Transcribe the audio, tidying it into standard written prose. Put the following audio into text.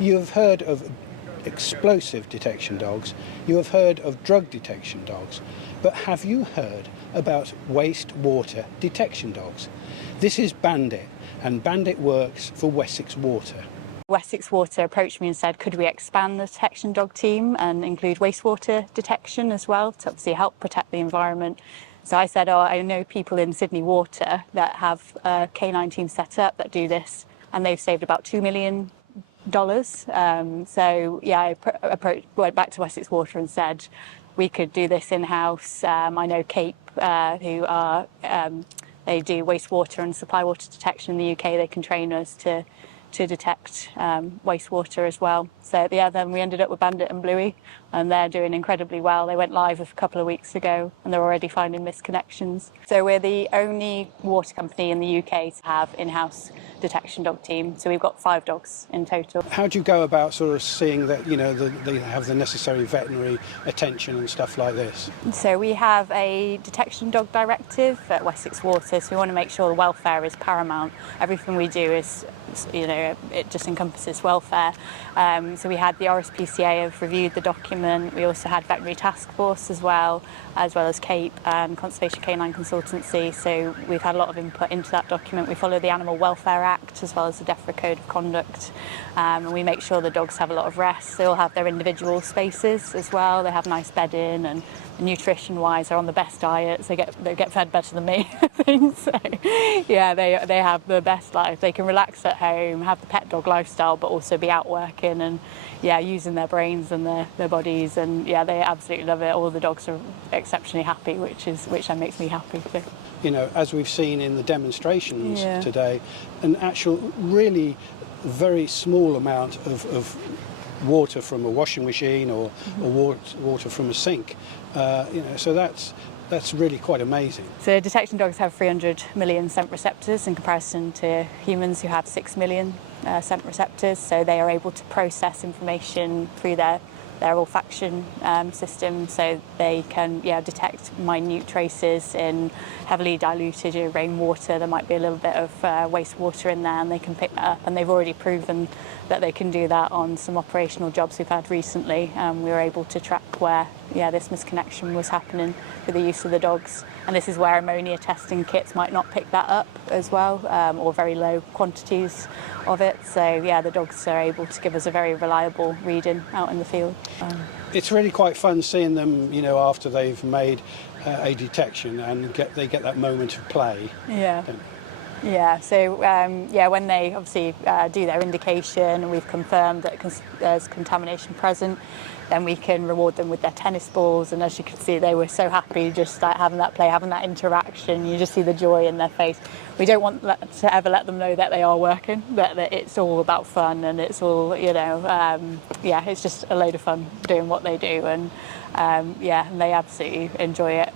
You have heard of explosive detection dogs, you have heard of drug detection dogs, but have you heard about wastewater detection dogs? This is Bandit, and Bandit works for Wessex Water. Wessex Water approached me and said, could we expand the detection dog team and include wastewater detection as well to obviously help protect the environment? So I said, I know people in Sydney Water that have a canine team set up that do this, and they've saved about $2 million. So yeah, I went back to Wessex Water and said we could do this in-house. I know Cape, who are they do wastewater and supply water detection in the UK. They can train us to detect wastewater as well. So yeah, then we ended up with Bandit and Bluey, and they're doing incredibly well. They went live a couple of weeks ago and they're already finding misconnections. So we're the only water company in the UK to have in-house detection dog team. So we've got 5 dogs in total. How do you go about sort of seeing that, you know, they have the necessary veterinary attention and stuff like this? So we have a detection dog directive at Wessex Water, so we want to make sure the welfare is paramount. Everything we do is, you know, it just encompasses welfare. So we had the RSPCA have reviewed the document. We also had Veterinary Task Force as well as Cape and Conservation Canine Consultancy. So we've had a lot of input into that document. We follow the Animal Welfare Act as well as the DEFRA Code of Conduct, and we make sure the dogs have a lot of rest. They all have their individual spaces as well. They have nice bedding, and nutrition-wise, they're on the best diets. They get fed better than me, I think. So yeah, they have the best life. They can relax at home, have the pet dog lifestyle, but also be out working and using their brains and their bodies. And yeah, they absolutely love it. All the dogs are exceptionally happy, which makes me happy too. You know, as we've sseen in the demonstrations today, an actual really very small amount of water from a washing machine or water from a sink. You know, so that's really quite amazing. So detection dogs have 300 million scent receptors in comparison to humans who have 6 million scent receptors. So they are able to process information through their olfaction system, so they can detect minute traces in heavily diluted rainwater. There might be a little bit of wastewater in there, and they can pick that up, and they've already proven that they can do that on some operational jobs we've had recently. We were able to track where this misconnection was happening with the use of the dogs, and this is where ammonia testing kits might not pick that up as well, or very low quantities of it. So yeah, the dogs are able to give us a very reliable reading out in the field. It's really quite fun seeing them, you know, after they've made a detection and they get that moment of play. Yeah, so when they obviously do their indication and we've confirmed that there's contamination present, then we can reward them with their tennis balls. And as you can see, they were so happy just like having that play, having that interaction. You just see the joy in their face. We don't want to ever let them know that they are working, that it's all about fun, and it's all, you know, it's just a load of fun doing what they do. And and they absolutely enjoy it.